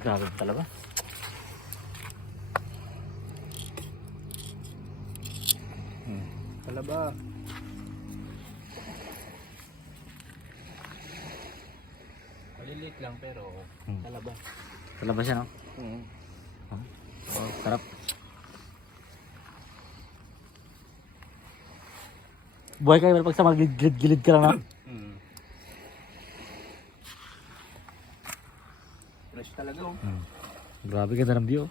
Grabe talaga. Talaba. Maliliit lang pero talaba. Talaba siya, no? Oh, sarap. Buhay kayo pag sa mga gilid-gilid ka lang, no? Fresh talaga oh. Grabe ganda ng view.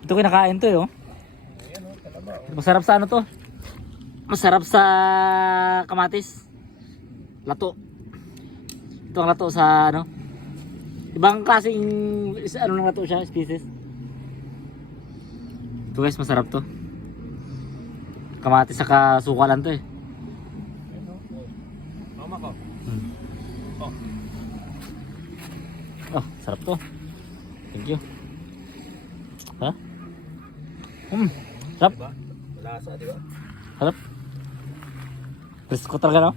Ito kinakain to, oh. Ayan oh, talaba oh. Masarap sa ano to? Masarap sa kamatis. Lato. Ito ang lato sa ano? Ibang klaseng ano ng lato siya, species. Ito guys, masarap to. Kamatis saka suka lang to eh. Ayan oh. Mama ko. Oh. Oh, sarap to. Thank you. Ha? Sarap. Diba? Malasa, diba? Sarap. Presko talaga, no?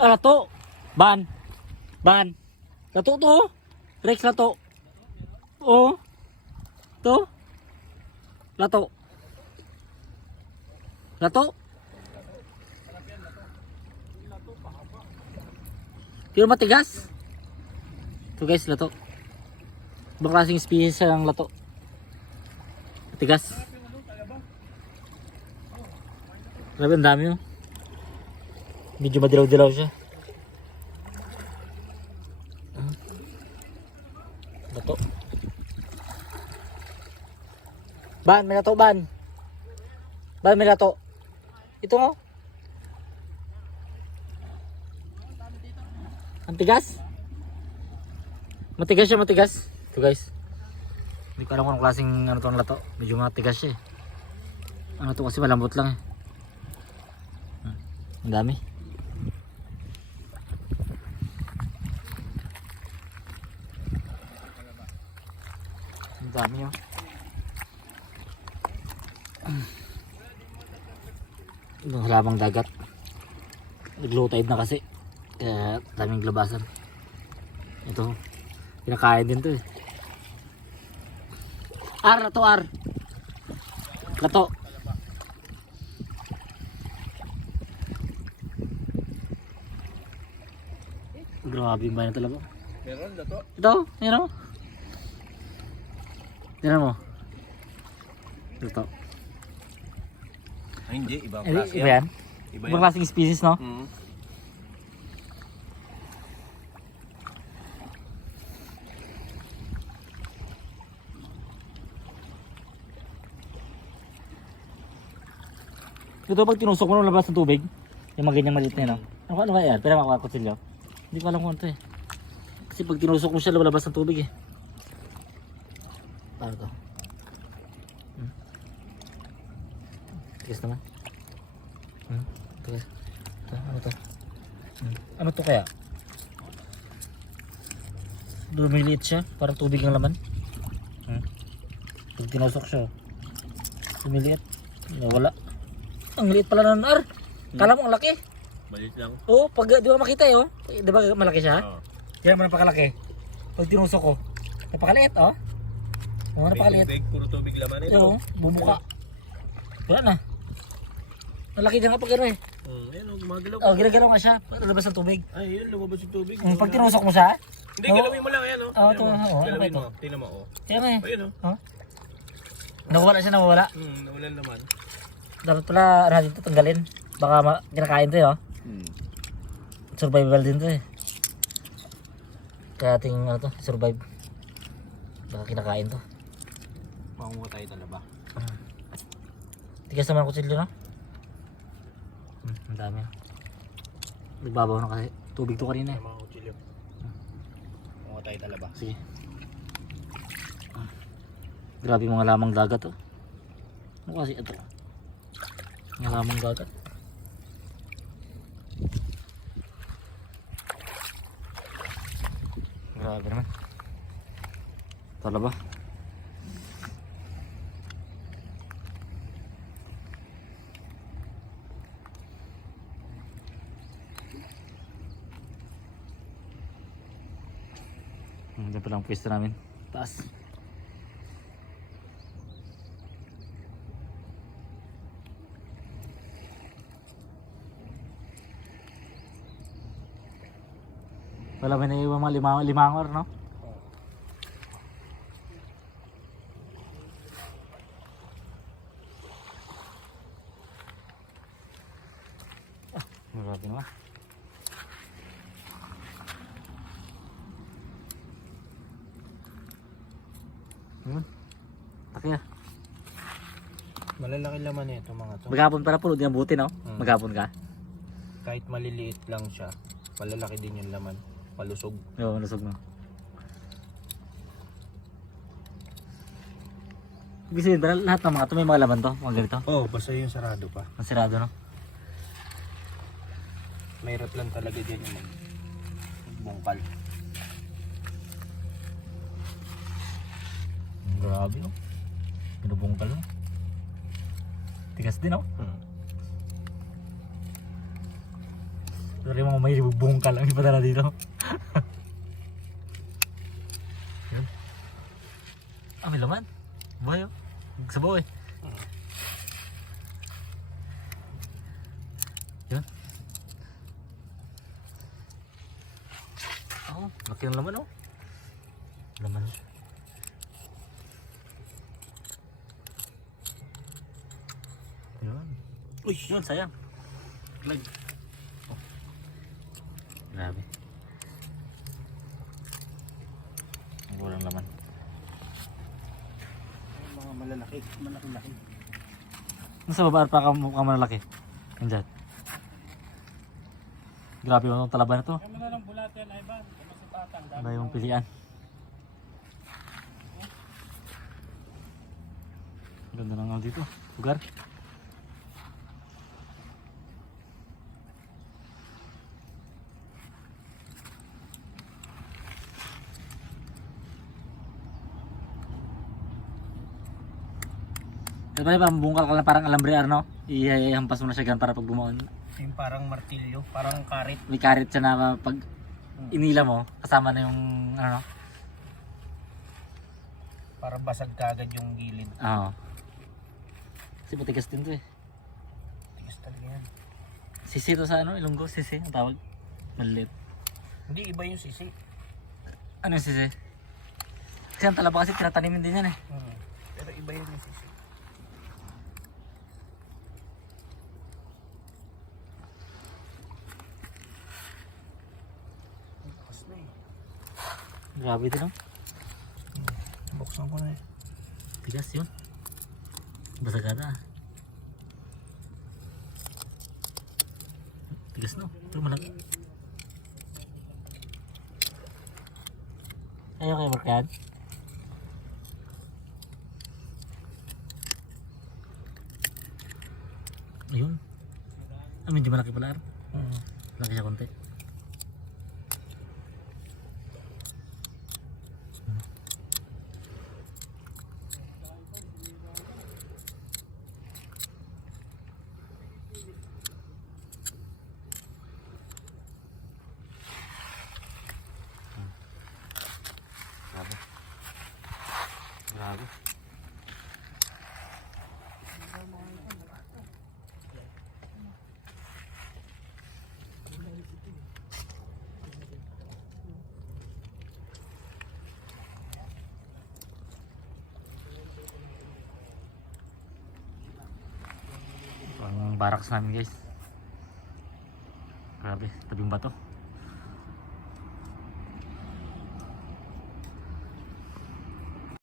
Ah, lato. Ban. Ban. Lato to. Rex lato. Oh. To. Lato. Lato. Pero matigas. Ito guys, lato. Ibang klaseng species siya ng lato. Matigas. Grabe, ang dami, oh. Medyo madilaw-dilaw siya. Lato. Ban, may lato, ban. Ban, may lato. Ito nga. Ang tigas. Matigas siya, matigas. Ito guys. Hindi ko alam kung anong klaseng ano itong lato. Medyo matigas siya eh. Ano to kasi malambot lang eh. Ang dami. Ang dami oh. Yung halabang dagat. Nag-low tide na kasi. Kaya daming labasan. Ito. Pinakain din to eh. Ar, lato ar. Lato. Grabe yung bayan talaga. Meron dato. Ito, yan o. Tignan mo. Ito. Ay, hindi, ibang Eh, klase iba yan? Iba Ibang klaseng species, no? Ito pag tinusok mo nung labas ng tubig, yung mga ganyang maliit na yun, no? Ano kaya yan? Pero makakakutsilyo. Hindi ko alam kung ano to eh. Kasi pag tinusok mo siya, lumalabas ng tubig eh. Paano to? Tigas naman. Tigas. Ito, ano to? Ano to kaya? Lumiliit siya, parang tubig ang laman. Pag tinusok siya, lumiliit. Nawala. Ang liit pala ng ar. Kala mo ang laki. Maliit lang. Oo, pag di ba makita eh, oh. Di ba malaki siya? Oo. Yan mo napakalaki. Pag tinusok ko, napakaliit, oh. Oo, napakaliit. Tubig, puro tubig laman ito. Oo, bubuka. Wala na. Malaki din nga pag ano eh. Ayan o, gumagalaw. Oh, ginagalaw nga siya. Labas ng tubig. Ay, yun, lumabas yung tubig. Pag tinusok mo siya, Hindi, galawin mo lang, ayan o. Oo, ito, oo, ano ba Galawin ito? mo, tingnan mo o. kaya nga eh. Ayun o. Oh. Nawala siya, nawala. Nawalan naman. Dapat pala natin ito tanggalin. Baka kinakain to eh, oh. survival din to eh. Kaya ating ano to, survive. Baka kinakain to. Makunga tayo talaba. Tigas naman ang kutsilyo no? Ang dami na. Nagbabaw na kasi tubig to kanina eh. Mga kutsilyo. Makunga tayo talaba. Sige. Grabe mga lamang dagat oh. Ano kasi ito? Mga lamang dagat. Grabe naman. Talaba. Diyan pala ang pwesto namin. Taas. Wala may naiwan mga limangor, no? Grabe naman. Laki ah. Malalaki laman nito mga to. Maghapon para puno din ang buti, no? Maghapon ka? Kahit maliliit lang siya, malalaki din yung laman. Palusog. Oo, malusog na. Ibig sabihin ba lahat ng mga ito may mga laman to? Mga ganito? Oh, basta yung sarado pa. Ang sirado, no? Mahirap lang talaga din yung bungkal. Grabe, oh. Pinubungkal, oh. Tigas din, oh. Pero yung mga may bungkal ang ipadala dito. Yun. Ah, may laman. Buhay, oh. Sabaw, eh. Yun. Oh, laki ng laman, oh. Laman. Yun. Uy, yun, sayang. Lag. Oh. Grabe. Walang laman. Mga malalaki, malaki-laki. Nasa baba pa ka mukhang malaki. Andyan. Grabe mo itong talaba na to. Kaya mo na lang bulatan ay ba? Masipatan. Ano yung pilian? Ganda ng ano dito. Lugar. Ito pala parang bungkal ka lang parang alambre no? Ihampas mo na siya gan para pag bumaon. Yung parang martilyo, parang karit. May karit siya na pag inila mo, kasama na yung ano no? Para basag kagad yung gilid. Oo. Kasi matigas din to eh. Tigas talaga yan. Sisi to sa ano, Ilonggo, sisi ang tawag. Maliit. Hindi, iba yung sisi. Ano yung sisi? Kasi ang talaba kasi tinatanimin din yan eh. Pero iba yung sisi. Bukas na eh. Grabe din no? Buksan ko na eh. Tigas yun. Basagada ah. Tigas no? Pero malaki. Ayaw kayo markahan? Ayun. Ah, medyo malaki pala. Laki siya konti. Grabe. Grabe. Ito ang barracks namin guys. Grabe, tabing bato.